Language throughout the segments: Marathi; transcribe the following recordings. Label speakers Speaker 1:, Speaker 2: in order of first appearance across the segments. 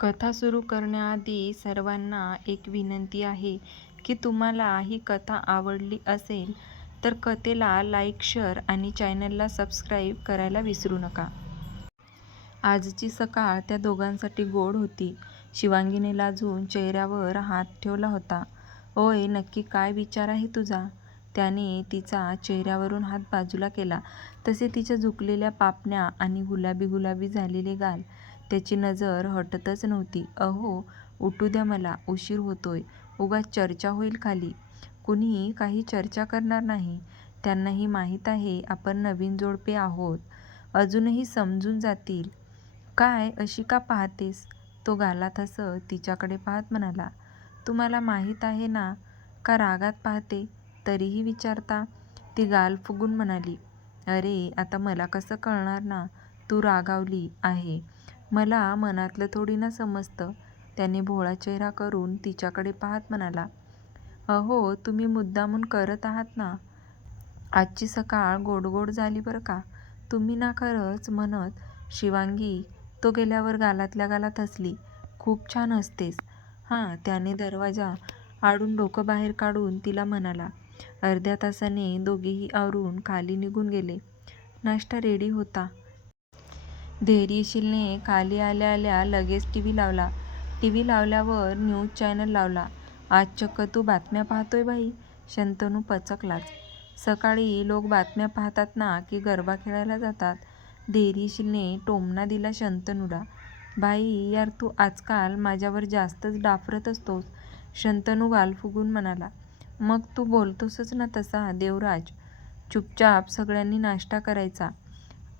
Speaker 1: कथा सुरू करण्याआधी सर्वांना एक विनंती आहे की तुम्हाला ही कथा आवडली असेल तर कथेला लाईक शेअर आणि चॅनलला सबस्क्राईब करायला विसरू नका. आजची सकाळ त्या दोघांसाठी गोड होती. शिवांगीने लाजून चेहऱ्यावर हात ठेवला होता. "ओय नक्की काय विचार आहे तुझा? " त्याने तिचा चेहऱ्यावरून हात बाजूला केला तसे तिच्या झुकलेल्या पापण्या आणि गुलाबी गुलाबी झालेले गाल. त्याची नजर हटतच नव्हती. "अहो उठू द्या मला. उशीर होतोय. उगाच चर्चा होईल खाली. " कुणी काही चर्चा करणार नाही. त्यांनाही माहीत आहे आपण नवीन जोडपे आहोत. अजूनही समजून जातील. "काय अशी का पाहतेस? " तो गालात हसत तिच्याकडे पाहत म्हणाला. "तुम्हाला माहीत आहे ना का रागात पाहते, तरीही विचारता? " ती गाल फुगून म्हणाली. "अरे आता मला कसं कळणार ना तू रागावली आहे? मला मनातलं थोडी ना समजतं? " त्याने भोळा चेहरा करून तिच्याकडे पाहत म्हणाला. "अहो तुम्ही मुद्दामहून करत आहात ना? आजची सकाळ गोड गोड झाली बरं का? " "तुम्ही ना खरंच म्हणत शिवांगी तो गेल्यावर गालातल्या गालात हसली. "खूप छान हसतेस हां त्याने दरवाजा आडून डोकं बाहेर काढून तिला म्हणाला. अर्ध्या तासाने दोघेही आवरून खाली निघून गेले. नाश्ता रेडी होता. धैर्यशीलने खाली आल्या आल्या लगेच टी व्ही लावला. टी व्ही लावल्यावर न्यूज चॅनल लावला. "आज चक्क तू बातम्या पाहतोय बाई? " शंतनू पचकलाच. "सकाळी लोक बातम्या पाहतात ना की गरबा खेळायला जातात. " धैर्यशीलने टोमणा दिला शंतनूला. "बाई यार तू आजकाल माझ्यावर जास्तच डाफरत असतोस. " शंतनू गाल फुगून म्हणाला. "मग तू बोलतोसच ना तसा देवराज. चुपचाप सगळ्यांनी नाश्ता करायचा.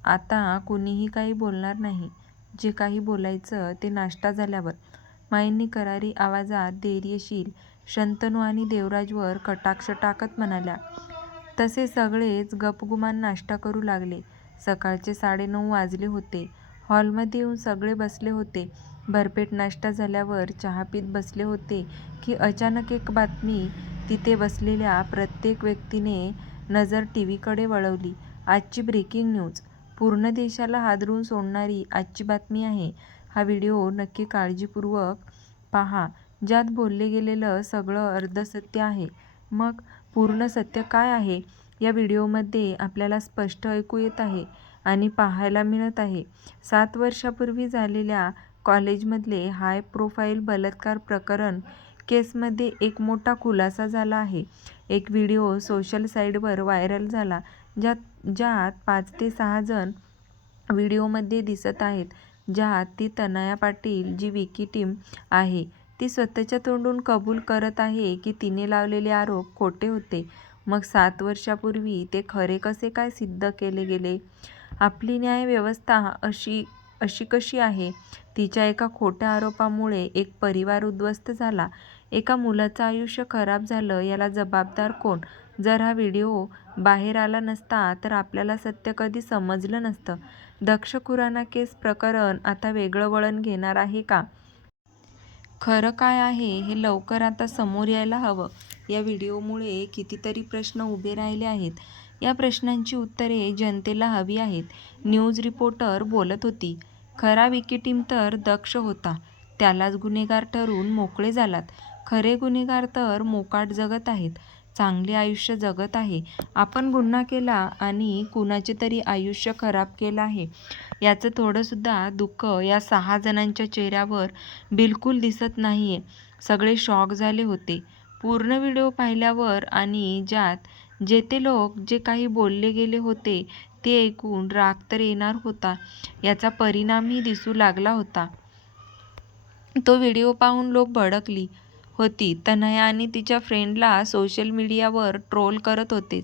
Speaker 1: आता कुणीही काही बोलणार नाही. जे काही बोलायचं ते नाश्ता झाल्यावर. " माईंनी करारी आवाजात धैर्यशील, शंतनू आणि देवराजवर कटाक्ष टाकत म्हणाल्या. तसे सगळेच गपगुमान नाश्ता करू लागले. सकाळचे साडे नऊ वाजले होते. हॉलमध्ये येऊन सगळे बसले होते. भरपेट नाश्ता झाल्यावर चहा पीत बसले होते की अचानक एक बातमी. तिथे बसलेल्या प्रत्येक व्यक्तीने नजर टीव्हीकडे वळवली. आजची ब्रेकिंग न्यूज. पूर्ण देशाला हादरवून सोडणारी आजची बातमी आहे. हा व्हिडिओ नक्की काळजीपूर्वक पहा ज्यात बोलले गेलेलं सगळं अर्धसत्य आहे. मग, पूर्ण सत्य काय आहे या व्हिडिओमध्ये आपल्याला स्पष्ट ऐकू येत आहे आणि पाहायला मिळत आहे. सात वर्षापूर्वी झालेल्या कॉलेजमधले हाय प्रोफाईल बलात्कार प्रकरण केसमध्ये एक मोठा खुलासा झाला आहे. एक व्हिडिओ सोशल साईटवर व्हायरल झाला ज्यात ज्यात पाच ते सहा जण व्हिडिओमध्ये दिसत आहेत. ज्यात ती तनया पाटील जी विकी टीम आहे ती स्वतःच्या तोंडून कबूल करत आहे की तिने लावलेले आरोप खोटे होते. मग सात वर्षापूर्वी ते खरे कसे काय सिद्ध केले गेले? आपली न्यायव्यवस्था अशी कशी आहे? तिच्या एका खोट्या आरोपामुळे एक परिवार उद्ध्वस्त झाला. एका मुलाचं आयुष्य खराब झालं याला जबाबदार कोण? जर हा व्हिडिओ बाहेर आला नसता तर आपल्याला सत्य कधी समजलं नसतं. दक्ष खुराना केस प्रकरण आता वेगळं वळण घेणार आहे का? खरं काय आहे हे लवकर आता समोर यायला हवं. या व्हिडिओमुळे कितीतरी प्रश्न उभे राहिले आहेत. या प्रश्नांची उत्तरे जनतेला हवी आहेत. न्यूज रिपोर्टर बोलत होती. खरा विकिटीम तर दक्ष होता. त्यालाच गुन्हेगार ठरवून मोकळे झालात. खरे गुन्हेगार तर मोकाट जगत आहेत. चांगले आयुष्य जगत आहे. आपण गुन्हा केला आणि कुणाचे तरी आयुष्य खराब केलं आहे. याचं थोडंसुद्धा दुःख या सहा जणांच्या चेहऱ्यावर बिलकुल दिसत नाही आहे सगळे शॉक झाले होते. पूर्ण व्हिडिओ पाहिल्यावर आणि ज्यात जे ते लोक जे काही बोलले गेले होते ते ऐकून राग तर येणार होता. याचा परिणामही दिसू लागला होता. तो व्हिडिओ पाहून लोक भडकली. होती. तनया आणि तिच्या फ्रेंडला सोशल मीडियावर ट्रोल करत होते.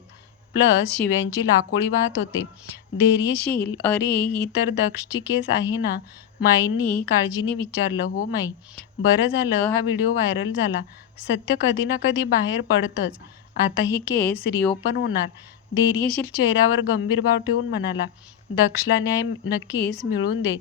Speaker 1: प्लस शिव्यांची लाकोळी वाहत होते. धैर्यशील अरे ही तर दक्षची केस आहे ना? माईंनी काळजीने विचारलं. "हो माई. बरं झालं हा व्हिडिओ व्हायरल झाला. सत्य कधी ना कधी बाहेर पडतंच. आता ही केस रिओपन होणार. धैर्यशील चेहऱ्यावर गंभीर भाव ठेवून म्हणाला. "दक्षला न्याय नक्कीच मिळून दे.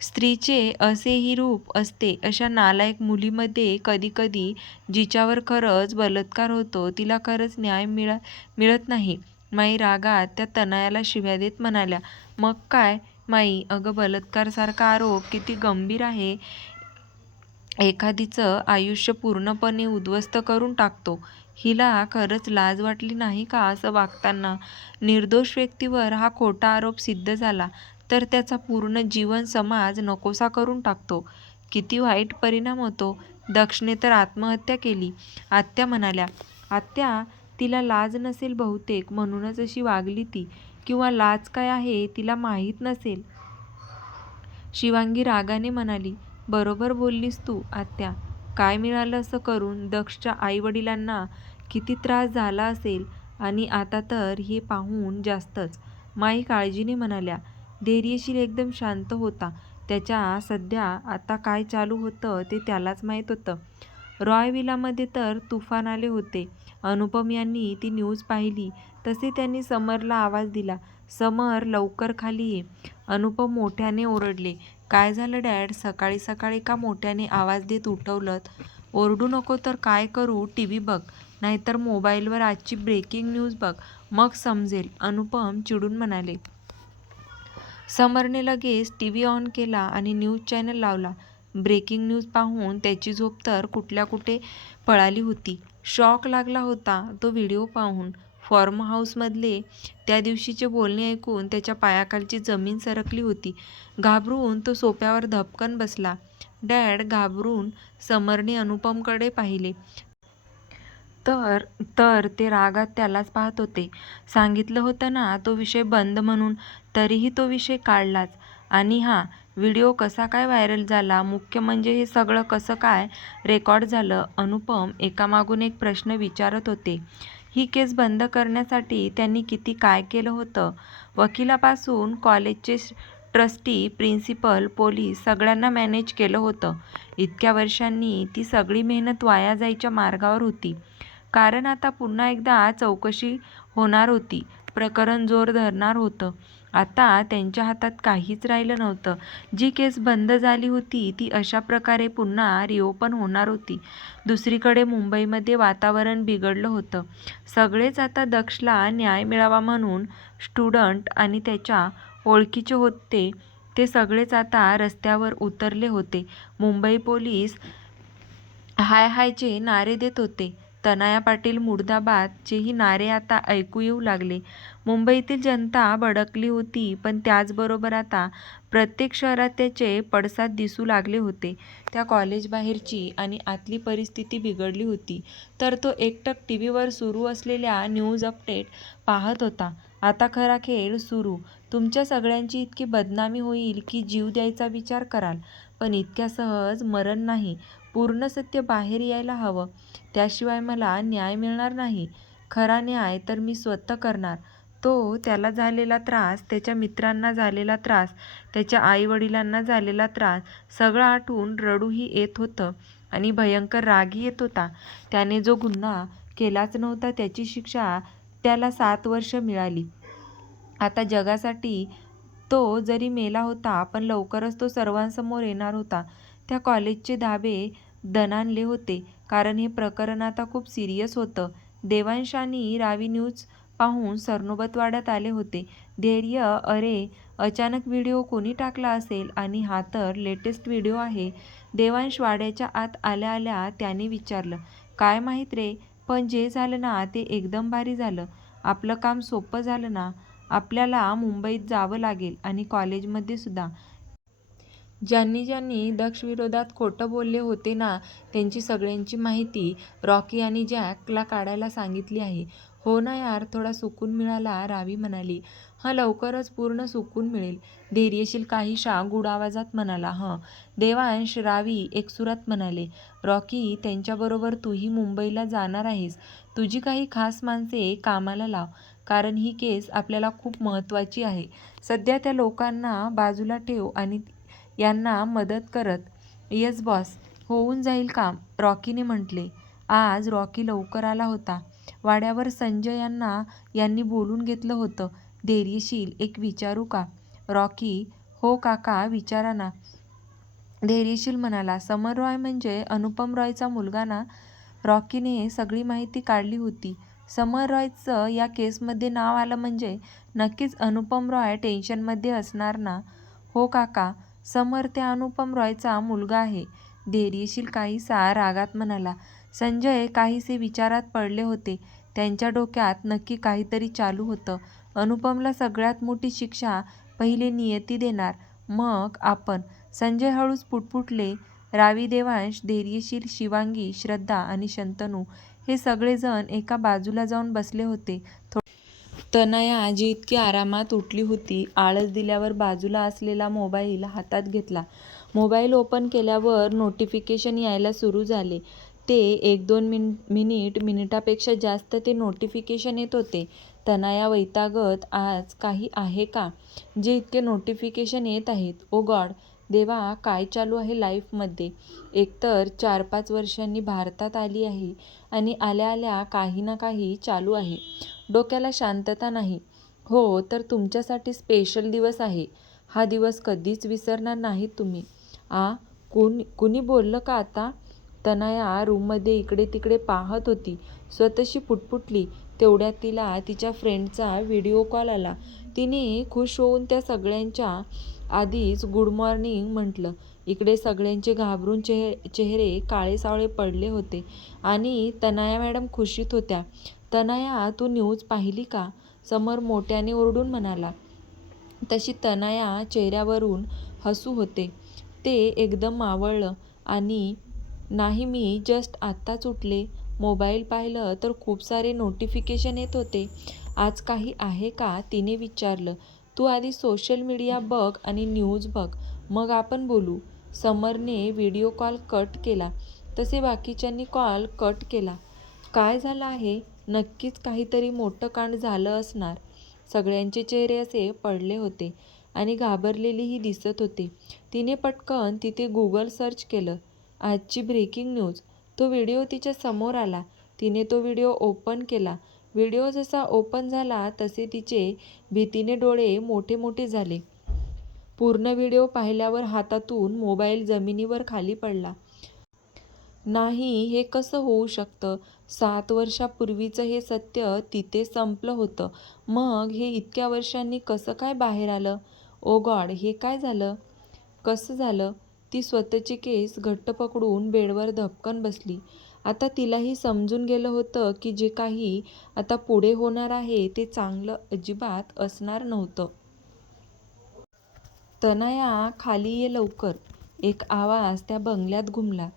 Speaker 1: स्त्रीचे असेही रूप असते अशा नालायक मुलीमध्ये कधीकधी जिच्यावर खरंच बलात्कार होतो तिला खरंच न्याय मिळत नाही. " माई रागात त्या तनयाला शिव्या देत म्हणाल्या. "मग काय माई अगं बलात्कारसारखा आरोप किती गंभीर आहे एखादीचं आयुष्य पूर्णपणे उद्ध्वस्त करून टाकतो. हिला खरंच लाज वाटली नाही का असं वागताना? निर्दोष व्यक्तीवर हा खोटा आरोप सिद्ध झाला तर त्याचा पूर्ण जीवन समाज नकोसा करून टाकतो. किती वाईट परिणाम होतो. दक्षने तर आत्महत्या केली. आत्या म्हणाल्या, आत्या, तिला लाज नसेल बहुतेक म्हणूनच अशी वागली ती. किंवा लाज काय आहे तिला माहीत नसेल. शिवांगी रागाने म्हणाली, बरोबर बोललीस तू, आत्या. काय मिळालं असं करून? दक्षच्या आईवडिलांना किती त्रास झाला असेल आणि आता तर हे पाहून जास्तच. माई काळजीने म्हणाल्या. धैर्यशील एकदम शांत होता. त्याच्या सध्या आता काय चालू होतं ते त्यालाच माहीत होतं. रॉय विलामध्ये तर तुफान आले होते. अनुपम यांनी ती न्यूज पाहिली तसे त्यांनी समरला आवाज दिला, समर लवकर खाली ये. अनुपम मोठ्याने ओरडले, काय झालं डॅड? सकाळी सकाळी का मोठ्याने आवाज देत उठवलंत? ओरडू नको तर काय करू टीव्ही बघ, नाहीतर मोबाईलवर आजची ब्रेकिंग न्यूज बघ, मग समजेल, अनुपम चिडून म्हणाले. समरने लगेच टी व्ही ऑन केला आणि न्यूज चॅनल लावला. ब्रेकिंग न्यूज पाहून त्याची झोप तर कुठल्या कुठे पळाली होती. शॉक लागला होता तो व्हिडिओ पाहून. फॉर्म हाऊसमधले त्या दिवशीचे बोलणे ऐकून त्याच्या पायाखालची जमीन सरकली होती. घाबरून तो सोप्यावर धपकन बसला. डॅड घाबरून समरने अनुपमकडे पाहिले. तर तर ते रागात त्यालाच पाहत होते. सांगितलं होतं ना तो विषय बंद म्हणून, तरीही तो विषय काढलाच. आणि हा व्हिडिओ कसा काय व्हायरल झाला? मुख्य म्हणजे हे सगळं कसं काय रेकॉर्ड झालं? अनुपम एकामागून एक प्रश्न विचारत होते. ही केस बंद करण्यासाठी त्यांनी किती काय केलं होतं. वकिलापासून कॉलेजचे ट्रस्टी, प्रिन्सिपल, पोलीस सगळ्यांना मॅनेज केलं होतं. इतक्या वर्षांनी ती सगळी मेहनत वाया जायच्या मार्गावर होती. कारण आता पुन्हा एकदा चौकशी होणार होती. प्रकरण जोर धरणार होतं. आता त्यांच्या हातात काहीच राहिलं नव्हतं. जी केस बंद झाली होती ती अशा प्रकारे पुन्हा रिओपन होणार होती. दुसरीकडे मुंबईमध्ये वातावरण बिघडलं होतं. सगळेच आता दक्षला न्याय मिळावा म्हणून स्टुडंट आणि त्याच्या ओळखीचे होते ते सगळेच आता रस्त्यावर उतरले होते. मुंबई पोलीस हाय हायचे नारे देत होते. तनया पाटील मुर्दाबाद चेही नारे आता ऐकू येऊ लागले. मुंबईतील जनता भडकली होती पण त्याचबरोबर आता प्रत्येक शहरात त्याचे पडसाद दिसू लागले होते. त्या कॉलेजबाहेरची आणि आतली परिस्थिती बिघडली होती तर तो एकटक टी व्हीवर सुरू असलेल्या न्यूज अपडेट पाहत होता. आता खरा खेळ सुरू. तुमच्या सगळ्यांची इतकी बदनामी होईल की जीव द्यायचा विचार कराल. पण इतक्या सहज मरण नाही. पूर्ण सत्य बाहेर यायला हवं. त्याशिवाय मला न्याय मिळणार नाही. खरा न्याय तर मी स्वतः करणार. तो त्याला झालेला त्रास, त्याच्या मित्रांना झालेला त्रास, त्याच्या आईवडिलांना झालेला त्रास सगळं आठवून रडूही येत होतं आणि भयंकर रागही येत होता. त्याने जो गुन्हा केलाच नव्हता त्याची शिक्षा त्याला सात वर्षं मिळाली. आता जगासाठी तो जरी मेला होता पण लवकरच तो सर्वांसमोर येणार होता. त्या कॉलेजचे धाबे दणाणले होते. कारण हे प्रकरण आता खूप सिरियस होतं. देवांश आणि रावी न्यूज पाहून सरनोबत वाढत आले होते. धैर्य अरे, अचानक व्हिडिओ कोणी टाकला असेल आणि हा तर लेटेस्ट व्हिडिओ आहे. देवांश वाड्याच्या आत आल्या आल्या त्याने विचारलं. काय माहीत रे, पण जे झालं ना ते एकदम भारी झालं. आपलं काम सोपं झालं ना? आपल्याला मुंबईत जावं लागेल आणि कॉलेजमध्ये सुद्धा. ज्यांनी ज्यांनी दक्षविरोधात खोटं बोलले होते ना त्यांची सगळ्यांची माहिती रॉकी आणि जॅकला काढायला सांगितली आहे. हो ना यार थोडा सुकून मिळाला रावी म्हणाली. हं लवकरच पूर्ण सुकून मिळेल. धैर्यशील काहीशा गूढ आवाजात म्हणाला. हं. देवांश, रावी एकसुरात म्हणाले. रॉकी त्यांच्याबरोबर तूही मुंबईला जाणार आहेस. तुझी काही खास माणसे कामाला लाव. कारण ही केस आपल्याला खूप महत्त्वाची आहे. सध्या त्या लोकांना बाजूला ठेव आणि यांना मदत करत. Yes boss. होऊन जाईल काम, रॉकीने म्हटले. आज रॉकी लवकर आला होता. वाड्यावर संजय यांना यांनी बोलून घेतलं होतं. धैर्यशील एक विचारू का? रॉकी. हो काका विचारा ना. धैर्यशील म्हणाला. समर रॉय म्हणजे अनुपम रॉयचा मुलगा ना? रॉकीने सगळी माहिती काढली होती. समर रॉयचं या केसमध्ये नाव आलं म्हणजे नक्कीच अनुपम रॉय टेन्शनमध्ये असणार ना? हो काका. समर त्या अनुपम रॉयचा मुलगा आहे. धैर्यशील काहीसा रागात म्हणाला. संजय काहीसे विचारात पडले होते. त्यांच्या डोक्यात नक्की काहीतरी चालू होतं. अनुपमला सगळ्यात मोठी शिक्षा पहिले नियती देणार, मग आपण. संजय हळूच पुटपुटले. रावी, देवांश, धैर्यशील, शिवांगी, श्रद्धा आणि शंतनू हे सगळेजण एका बाजूला जाऊन बसले होते. तनया, जी इतकी आरामात उठली होती, आळस दिल्यावर बाजूला असलेला मोबाईल हातात घेतला. मोबाईल ओपन केल्यावर नोटिफिकेशन यायला सुरू झाले. ते एक दोन मिनिट, मिनिटापेक्षा जास्त ते नोटिफिकेशन येत होते. तनया वैतागत आज काही आहे का, जे इतके नोटिफिकेशन येत आहेत? ओ गॉड, देवा काय चालू आहे लाईफमध्ये? एकतर चार पाच वर्षांनी भारतात आली आहे आणि आल्या आल्या काही ना काही चालू आहे. डोक्याला शांतता नाही. हो तर तुमच्यासाठी स्पेशल दिवस आहे. हा दिवस कधीच विसरणार नाहीत तुम्ही. आ? कुणी बोललं का आता? तनया रूममध्ये इकडे तिकडे पाहत होती. स्वतःशी पुटपुटली. तेवढ्यात तिला तिच्या फ्रेंडचा व्हिडिओ कॉल आला. तिने खुश होऊन त्या सगळ्यांच्या आधीच गुड मॉर्निंग म्हटलं. इकडे सगळ्यांचे घाबरून चेहरे काळेसावळे पडले होते आणि तनाया मॅडम खुशीत होत्या. तनया, तू न्यूज पाहिली का? समर मोठ्याने ओरडून म्हणाला. तशी तनया चेहऱ्यावरून हसू होते, ते एकदम मावळलं. नाही मी जस्ट आत्ताच उठले. मोबाईल पाहिलं तर खूप सारे नोटिफिकेशन येत होते. आज काही आहे का? तिने विचारलं. तू आधी सोशल मीडिया बघ आणि न्यूज बघ, मग आपण बोलू. समरने व्हिडिओ कॉल कट केला तसे बाकीच्यांनी कॉल कट केला. काय झालं आहे? नक्कीच काहीतरी मोठं कांड झालं असणार. सगळ्यांचे चेहरे असे पडले होते आणि घाबरलेलीही दिसत होते. तिने पटकन तिथे गुगल सर्च केलं. आजची ब्रेकिंग न्यूज. तो व्हिडिओ तिच्या समोर आला. तिने तो व्हिडिओ ओपन केला. व्हिडिओ जसा ओपन झाला तसे तिचे भीतीने डोळे मोठे मोठे झाले. पूर्ण व्हिडिओ पाहिल्यावर हातातून मोबाईल जमिनीवर खाली पडला. नाही हे कसं होऊ शकतं? सात वर्षापूर्वीचं हे सत्य तिथे संपलं होतं. मग हे इतक्या वर्षांनी कसं काय बाहेर आलं? ओ गॉड, हे काय झालं? कसं झालं? ती स्वतःची केस घट्ट पकडून बेडवर धपकन बसली. आता तिलाही समजून गेलं होतं की जे काही आता पुढे होणार आहे ते चांगलं अजिबात असणार नव्हतं. तनया, खाली ये लवकर. एक आवाज त्या बंगल्यात घुमला.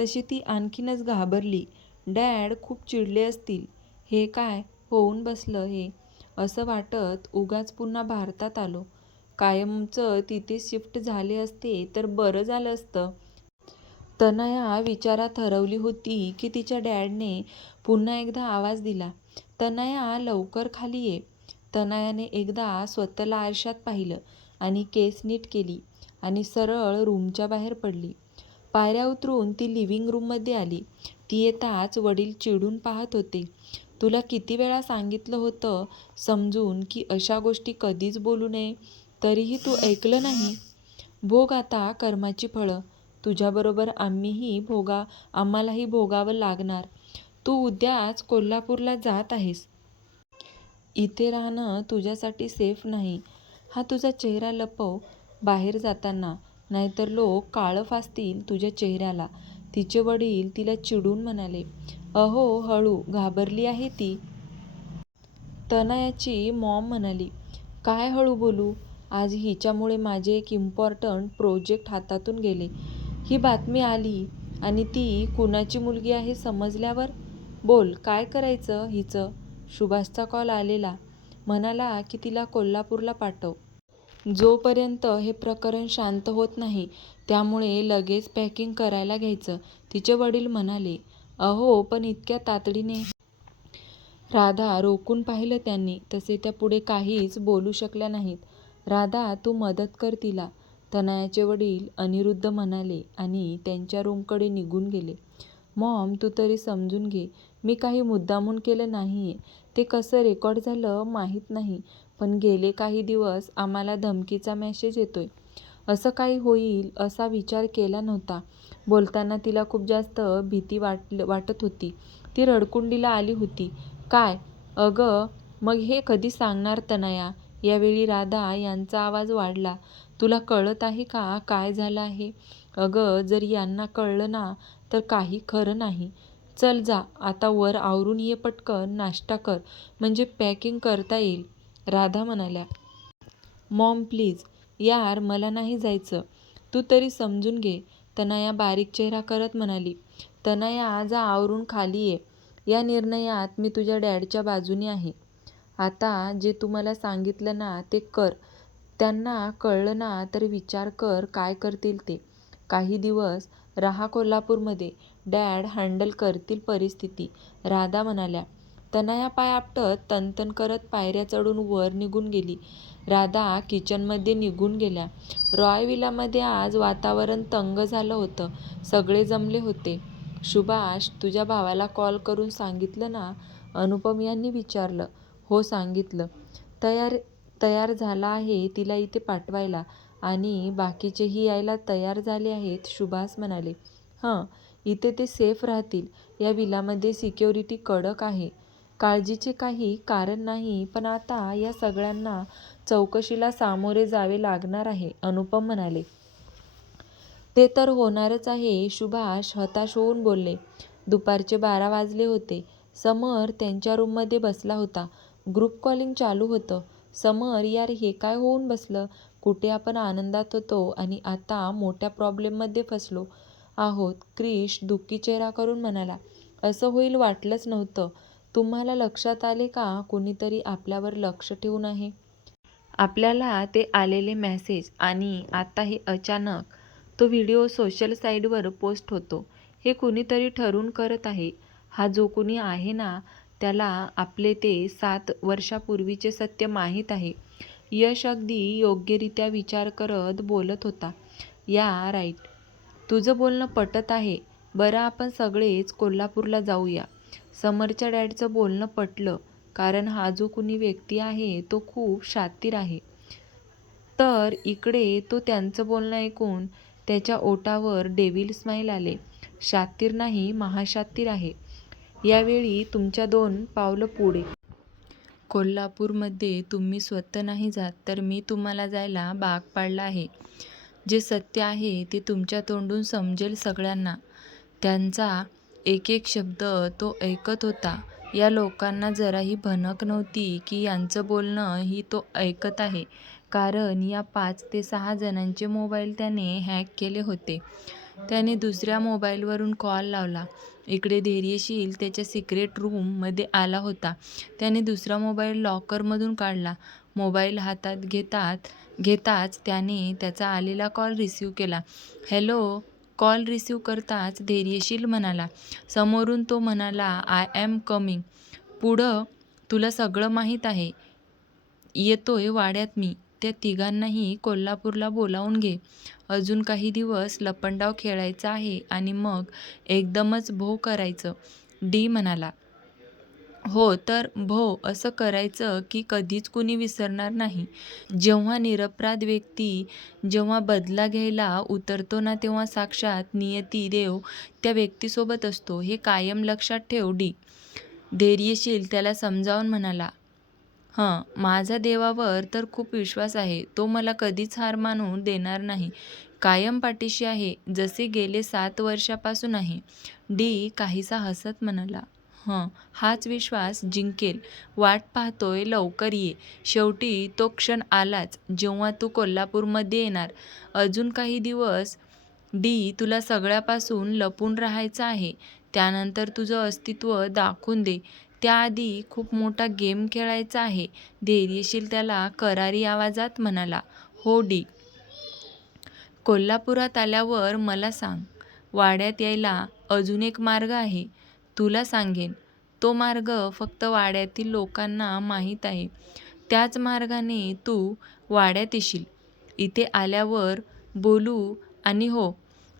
Speaker 1: तशी ती आणखीनच घाबरली. डॅड खूप चिडले असतील. हे काय होऊन बसलं हे? असं वाटत उगाच पुन्हा भारतात आलो. कायमचं तिथे शिफ्ट झाले असते तर बरं झालं असतं. तनया विचारात हरवली होती की तिच्या डॅडने पुन्हा एकदा आवाज दिला. तनया, लवकर खाली ये. तनयाने एकदा स्वतःला आरशात पाहिलं आणि केस नीट केली आणि सरळ रूमच्या बाहेर पडली. पायऱ्या उतरून ती लिव्हिंग रूममध्ये आली. ती येताच वडील चिडून पाहत होते. तुला किती वेळा सांगितलं होतं समजून की अशा गोष्टी कधीच बोलू नये, तरीही तू ऐकलं नाही. भोग आता कर्माची फळं. तुझ्याबरोबर आम्हालाही भोगावं लागणार. तू उद्याच कोल्हापूरला जात आहेस. इथे राहणं तुझ्यासाठी सेफ नाही. हा तुझा चेहरा लपव बाहेर जाताना, नाहीतर लोक काळं फासतील तुझ्या चेहऱ्याला. तिचे वडील तिला चिडून म्हणाले. अहो हळू, घाबरली आहे ती. तनयाची मॉम म्हणाली. काय हळू बोलू? आज हिच्यामुळे माझे एक इम्पॉर्टंट प्रोजेक्ट हातातून गेले. ही बातमी आली आणि ती कुणाची मुलगी आहे समजल्यावर? बोल काय करायचं हिचं? सुभाषचा कॉल आलेला. म्हणाला की तिला कोल्हापूरला पाठव. जोपर्यंत हे प्रकरण शांत होत नाही, त्यामुळे लगेच पॅकिंग करायला घ्यायचं. तिचे वडील म्हणाले. अहो पण इतक्या तातडीने? राधा, रोखून पाहिलं त्यांनी. तसे त्या पुढे काहीच बोलू शकल्या नाहीत. राधा, तू मदत कर तिला, तनयाचे वडील अनिरुद्ध म्हणाले आणि त्यांच्या रूमकडे निघून गेले. मॉम, तू तरी समजून घे. मी काही मुद्दामून केलं नाहीये. ते कसं रेकॉर्ड झालं माहीत नाही, पण गेले काही दिवस आम्हाला धमकीचा मेसेज येतोय. असं काही होईल असा विचार केला नव्हता. बोलताना तिला खूप जास्त भीती वाटत होती. ती रडकुंडीला आली होती. काय? अगं, मग हे कधी सांगणार तनया? यावेळी राधा यांचा आवाज वाढला. तुला कळत आहे का काय झालं आहे? अगं जर यांना कळलं ना तर काही खरं नाही चल जा आता वर आवरून ये पटकन नाश्ता कर म्हणजे पॅकिंग करता येईल राधा म्हणाल्या मॉम प्लीज यार मला नाही जायचं. तू तरी समजून घे. तनया बारीक चेहरा करत म्हणाली. तनया जा आवरून खाली ये. या निर्णयात मी तुझ्या डॅडच्या बाजूने आहे. आता जे तू मला सांगितलं ना ते कर. त्यांना कळलं ना तर विचार कर काय करतील ते. काही दिवस राहा कोल्हापूरमध्ये. डॅड हँडल करतील परिस्थिती. राधा म्हणाल्या. तनया पाय आपटत तनतन करत पायऱ्या चढून वर निघून गेली. राधा किचनमध्ये निघून गेल्या. रॉय विलामध्ये आज वातावरण तंग झालं होतं. सगळे जमले होते. सुभाष तुझ्या भावाला कॉल करून सांगितलं ना? अनुपम यांनी विचारलं. हो सांगितलं. तयार तयार झाला आहे तिला इथे पाठवायला. आणि बाकीचेही यायला तयार झाले आहेत सुभाष म्हणाले. हं इथे ते सेफ राहतील. या विलामध्ये सिक्युरिटी कडक आहे. काळजीचे काही कारण नाही पण आता या सगळ्यांना चौकशीला सामोरे जावे लागणार आहे अनुपम म्हणाले. ते तर होणारच आहे सुभाष हताश होऊन बोलले. दुपारचे बारा वाजले होते. समर त्यांच्या रूममध्ये बसला होता. ग्रुप कॉलिंग चालू होतं. समर यार हे काय होऊन बसलं? कुठे आपण आनंदात होतो आणि आता मोठ्या प्रॉब्लेममध्ये फसलो आहोत? क्रिश दुःखी चेहरा करून म्हणाला. असं होईल वाटलंच नव्हतं. तुम्हाला लक्षात आले का? कोणीतरी आपल्यावर लक्ष ठेवून आहे. आपल्याला ते आलेले मेसेज आणि आता हे अचानक तो व्हिडिओ सोशल साईडवर पोस्ट होतो. हे कुणीतरी ठरवून करत आहे. हा जो कुणी आहे ना त्याला आपले ते सात वर्षापूर्वीचे सत्य माहीत आहे. यश अगदी योग्यरित्या विचार करत बोलत होता. या राईट. तुझं बोलणं पटत आहे. बरं आपण सगळेच कोल्हापूरला जाऊया. समरच्या डॅडचं बोलणं पटलं कारण हा जो कुणी व्यक्ती आहे तो खूप शातीर आहे. तर इकडे तो त्यांचं बोलणं ऐकून त्याच्या ओटावर डेव्हिल स्माईल आले. शातीर नाही महाशातीर आहे. यावेळी तुमच्या दोन पावलं पुढे. कोल्हापूरमध्ये तुम्ही स्वतः नाही जात तर मी तुम्हाला जायला भाग पाडला आहे. जे सत्य आहे ते तुमच्या तोंडून समजेल सगळ्यांना. त्यांचा एक एक शब्द तो ऐकत होता. या लोकांना जराही भनक नव्हती की यांचं बोलणं ही तो ऐकत आहे. कारण या पाच ते सहा जणांचे मोबाईल त्याने हॅक केले होते. त्याने दुसऱ्या मोबाईलवरून कॉल लावला. इकडे धैर्यशील त्याच्या सिक्रेट रूममध्ये आला होता. त्याने दुसरा मोबाईल लॉकरमधून काढला. मोबाईल हातात घेतात घेताच त्याने त्याचा आलेला कॉल रिसीव केला. हॅलो कॉल रिसीव करताच धैर्यशील म्हणाला. समोरून तो म्हणाला आय ॲम कमिंग पुढं तुला सगळं माहीत आहे. येतोय वाड्यात मी. त्या तिघांनाही कोल्हापूरला बोलावून घे. अजून काही दिवस लपंडाव खेळायचा आहे आणि मग एकदमच भो करायचं. डी म्हणाला. हो तर भो असं करायचं की कधीच कुणी विसरणार नाही. जेव्हा निरपराध व्यक्ती जेव्हा बदला घ्यायला उतरतो ना तेव्हा साक्षात नियती देव त्या व्यक्तीसोबत असतो. हे कायम लक्षात ठेव डी धैर्यशील त्याला समजावून म्हणाला हं माझा देवावर तर खूप विश्वास आहे. तो मला कधीच हार मानू देणार नाही. कायम पाठीशी आहे जसे गेले सात वर्षापासून आहे. डी काहीसा हसत म्हणाला. हं हाच विश्वास जिंकेल. वाट पाहतोय लवकर ये. शेवटी तो क्षण आलाच जेव्हा तू कोल्हापूरमध्ये येणार. अजून काही दिवस डी तुला सगळ्यापासून लपून राहायचं आहे. त्यानंतर तुझं अस्तित्व दाखवून दे. त्याआधी खूप मोठा गेम खेळायचा आहे. धैर्यशील त्याला करारी आवाजात म्हणाला. हो डी. कोल्हापुरात आल्यावर मला सांग. वाड्यात यायला अजून एक मार्ग आहे. तुला सांगेन. तो मार्ग फक्त वाड्यातील लोकांना माहीत आहे. त्याच मार्गाने तू वाड्यात येशील. इथे आल्यावर बोलू आणि हो.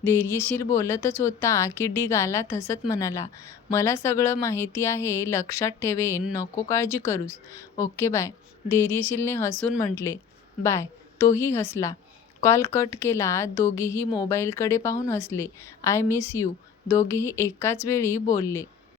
Speaker 1: धैर्यशील बोलतच होता की डी गालात हसत म्हणाला मला सगळं माहिती आहे लक्षात ठेवेन नको काळजी करूस. Okay bye. धैर्यशीलने हसून म्हटले बाय. तोही हसला. कॉल कट केला दोघेही मोबाईलकडे पाहून हसले. I miss you. दोघेही एकाच वेळी बोलले.